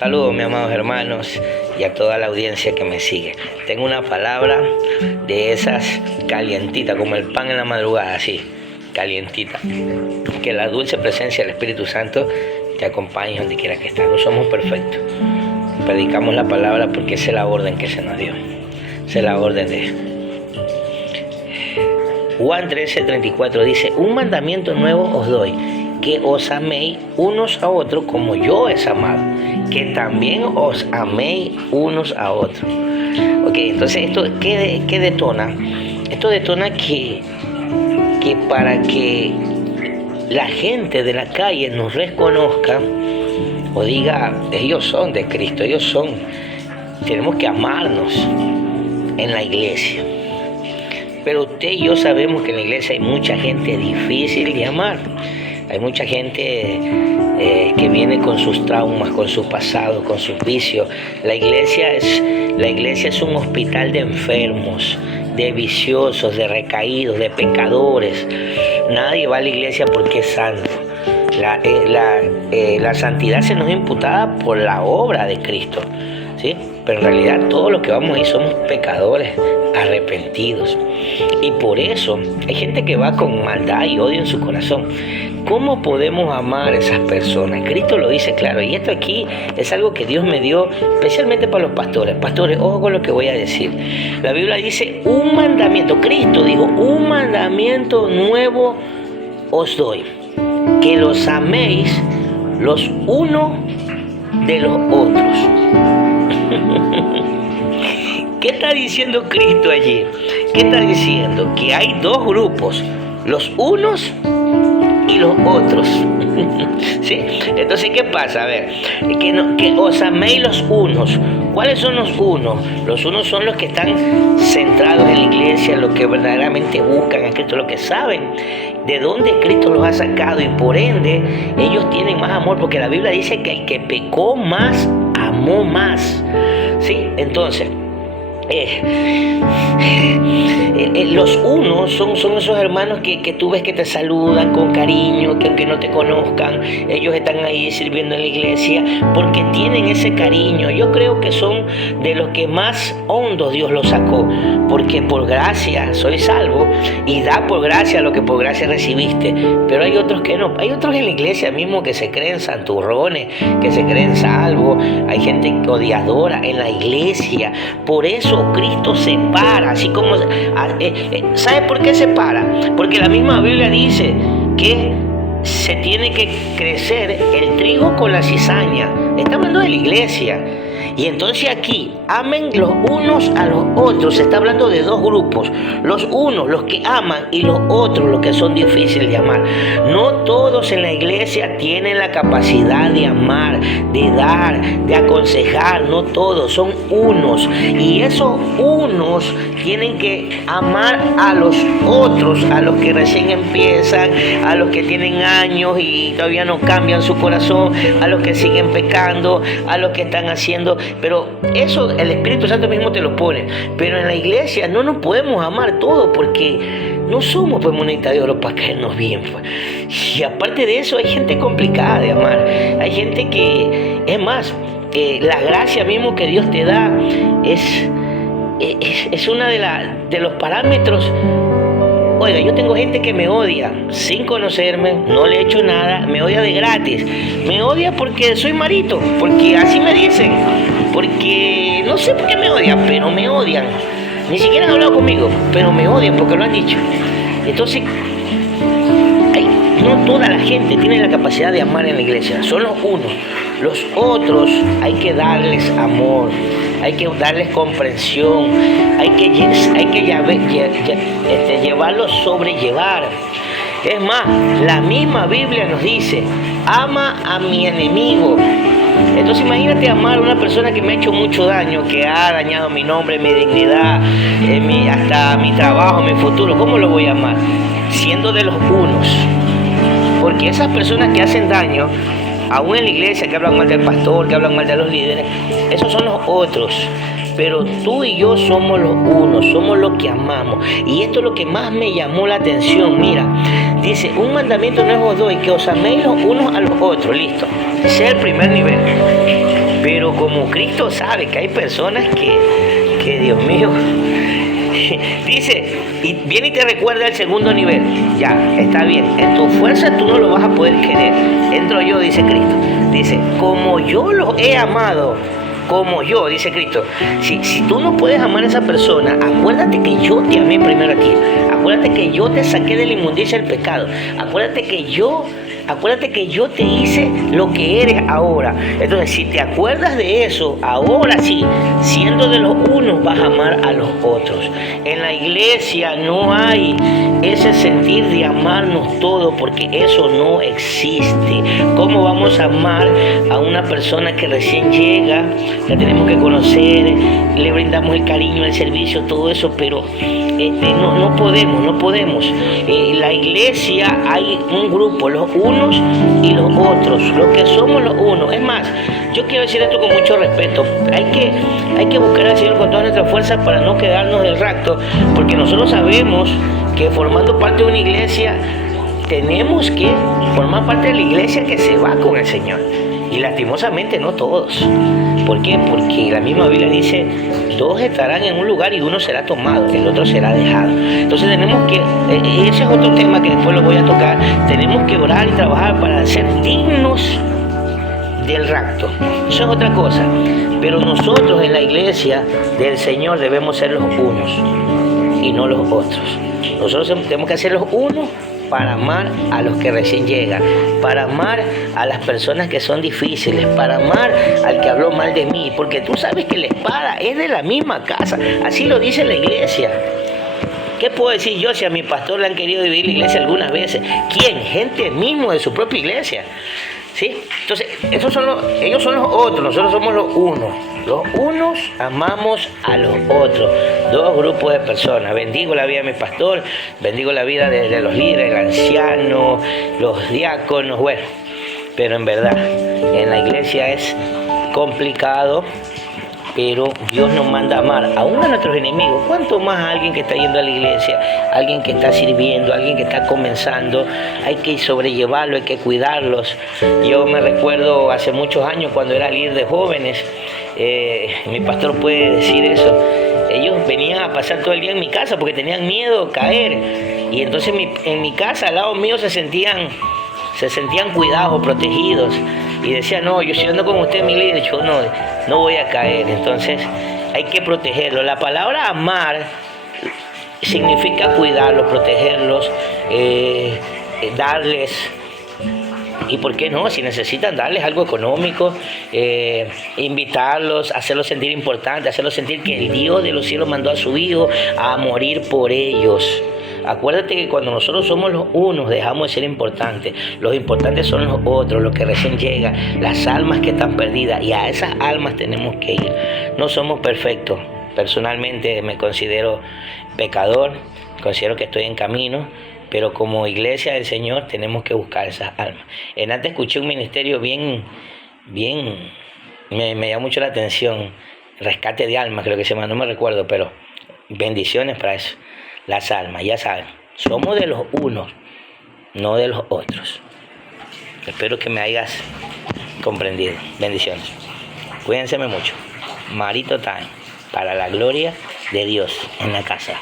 Saludos, mis amados hermanos, y a toda la audiencia que me sigue. Tengo una palabra de esas calientitas, como el pan en la madrugada, así, calientita. Que la dulce presencia del Espíritu Santo te acompañe donde quiera que estés. No somos perfectos. Predicamos la palabra porque esa es la orden que se nos dio. Esa es la orden de Juan 13:34 dice: un mandamiento nuevo os doy, que os améis unos a otros como yo os he amado, que también os améis unos a otros. Ok, entonces esto, ¿qué detona? Esto detona que para que la gente de la calle nos reconozca o diga, ellos son de Cristo, tenemos que amarnos en la iglesia. Pero usted y yo sabemos que en la iglesia hay mucha gente difícil de amar. Hay mucha gente que viene con sus traumas, con su pasado, con sus vicios. La iglesia es un hospital de enfermos, de viciosos, de recaídos, de pecadores. Nadie va a la iglesia porque es santo. La santidad se nos es imputada por la obra de Cristo, ¿sí? Pero en realidad todos los que vamos ahí somos pecadores arrepentidos. Y por eso hay gente que va con maldad y odio en su corazón. ¿Cómo podemos amar a esas personas? Cristo lo dice claro, y esto aquí es algo que Dios me dio especialmente para los pastores. Pastores, ojo con lo que voy a decir. La Biblia dice un mandamiento. Cristo dijo, un mandamiento nuevo os doy, que los améis los unos de los otros. ¿Qué está diciendo Cristo allí? ¿Qué está diciendo? Que hay dos grupos, los unos y los otros. ¿Sí? Entonces, ¿qué pasa? A ver, que os améis los unos. ¿Cuáles son los unos? Los unos son los que están centrados en la iglesia, los que verdaderamente buscan a Cristo, los que saben de dónde Cristo los ha sacado y por ende ellos tienen más amor, porque la Biblia dice que el que pecó más, amó más. ¿Sí? Entonces, los unos son esos hermanos que tú ves que te saludan con cariño, que aunque no te conozcan, ellos están ahí sirviendo en la iglesia porque tienen ese cariño. Yo creo que son de los que más hondos Dios los sacó, porque por gracia soy salvo y da por gracia lo que por gracia recibiste. Pero hay otros que no. Hay otros en la iglesia mismo que se creen santurrones, que se creen salvos. Hay gente odiadora en la iglesia. Por eso Cristo separa, así como ¿sabe por qué separa? Porque la misma Biblia dice que se tiene que crecer el trigo con la cizaña. Está hablando de la iglesia. Y entonces aquí, amen los unos a los otros. Se está hablando de dos grupos. Los unos, los que aman, y los otros, los que son difíciles de amar. No todos en la iglesia tienen la capacidad de amar, de dar, de aconsejar. No todos, son unos. Y esos unos tienen que amar a los otros, a los que recién empiezan, a los que tienen años y todavía no cambian su corazón, a los que siguen pecando, a los que están haciendo. Pero eso el Espíritu Santo mismo te lo pone. Pero en la iglesia no nos podemos amar todo porque no somos pues monedita de oro para caernos bien, pues. Y aparte de eso hay gente complicada de amar. Hay gente que, es más, la gracia mismo que Dios te da es una de los parámetros. Oiga, yo tengo gente que me odia sin conocerme, no le he hecho nada, me odia de gratis. Me odia porque soy marito, porque así me dicen, porque no sé por qué me odian, pero me odian. Ni siquiera han hablado conmigo, pero me odian porque lo han dicho. Entonces, no toda la gente tiene la capacidad de amar en la iglesia, son los unos. Los otros hay que darles amor, hay que darles comprensión, hay que llevarlos sobrellevar. Es más, la misma Biblia nos dice, ama a mi enemigo. Entonces imagínate amar a una persona que me ha hecho mucho daño, que ha dañado mi nombre, mi dignidad, hasta mi trabajo, mi futuro. ¿Cómo lo voy a amar? Siendo de los unos. Porque esas personas que hacen daño, aún en la iglesia, que hablan mal del pastor, que hablan mal de los líderes, esos son los otros. Pero tú y yo somos los unos, somos los que amamos. Y esto es lo que más me llamó la atención. Mira, dice, un mandamiento nuevo os doy, que os améis los unos a los otros. Listo, ese es el primer nivel. Pero como Cristo sabe que hay personas que Dios mío, dice, y viene y te recuerda el segundo nivel. Ya, está bien, en tu fuerza tú no lo vas a poder querer. Entro yo, dice Cristo. Dice, como yo los he amado, como yo, dice Cristo. Si tú no puedes amar a esa persona, acuérdate que yo te amé primero aquí. Acuérdate que yo te saqué de la inmundicia del pecado. Acuérdate que yo te hice lo que eres ahora. Entonces, si te acuerdas de eso, ahora sí, siendo de los unos, vas a amar a los otros. En la iglesia no hay ese sentir de amarnos todos, porque eso no existe. ¿Cómo vamos a amar a una persona que recién llega? La tenemos que conocer, le brindamos el cariño, el servicio, todo eso, pero no podemos. En la iglesia hay un grupo, los unos y los otros, los que somos los unos. Es más, yo quiero decir esto con mucho respeto. Hay que buscar al Señor con todas nuestras fuerzas para no quedarnos del rapto, porque nosotros sabemos que formando parte de una iglesia, tenemos que formar parte de la iglesia que se va con el Señor. Y lastimosamente no todos. ¿Por qué? Porque la misma Biblia dice, dos estarán en un lugar y uno será tomado, el otro será dejado. Entonces tenemos que, ese es otro tema que después lo voy a tocar, tenemos que orar y trabajar para ser dignos del rapto. Eso es otra cosa. Pero nosotros en la iglesia del Señor debemos ser los unos y no los otros. Nosotros tenemos que ser los unos para amar a los que recién llegan, para amar a las personas que son difíciles, para amar al que habló mal de mí, porque tú sabes que la espada es de la misma casa, así lo dice la iglesia. ¿Qué puedo decir yo si a mi pastor le han querido dividir la iglesia algunas veces? ¿Quién? Gente mismo de su propia iglesia. ¿Sí? Entonces, ellos son los otros, nosotros somos los unos. Los unos amamos a los otros. Dos grupos de personas. Bendigo la vida de mi pastor, bendigo la vida de los líderes, el anciano, los diáconos, bueno. Pero en verdad, en la iglesia es complicado, pero Dios nos manda a amar aún a nuestros enemigos. ¿Cuánto más a alguien que está yendo a la iglesia, alguien que está sirviendo, alguien que está comenzando? Hay que sobrellevarlo, hay que cuidarlos. Yo me recuerdo hace muchos años cuando era líder de jóvenes, mi pastor puede decir eso. Ellos venían a pasar todo el día en mi casa porque tenían miedo de caer. Y entonces en mi casa, al lado mío, se sentían cuidados, protegidos. Y decía, no, yo si ando con usted, mi líder, yo no voy a caer. Entonces hay que protegerlo. La palabra amar significa cuidarlos, protegerlos, darles. Y por qué no, si necesitan darles algo económico, invitarlos, hacerlos sentir importantes, hacerlos sentir que el Dios de los cielos mandó a su Hijo a morir por ellos. Acuérdate que cuando nosotros somos los unos dejamos de ser importantes. Los importantes son los otros, los que recién llegan, las almas que están perdidas, y a esas almas tenemos que ir. No somos perfectos. Personalmente me considero pecador, considero que estoy en camino, pero como iglesia del Señor tenemos que buscar esas almas. Antes escuché un ministerio bien, me llamó mucho la atención, rescate de almas, creo que se llama, no me recuerdo, pero bendiciones para eso. Las almas, ya saben, somos de los unos, no de los otros. Espero que me hayas comprendido. Bendiciones. Cuídense mucho. Marito Time, para la gloria de Dios en la casa.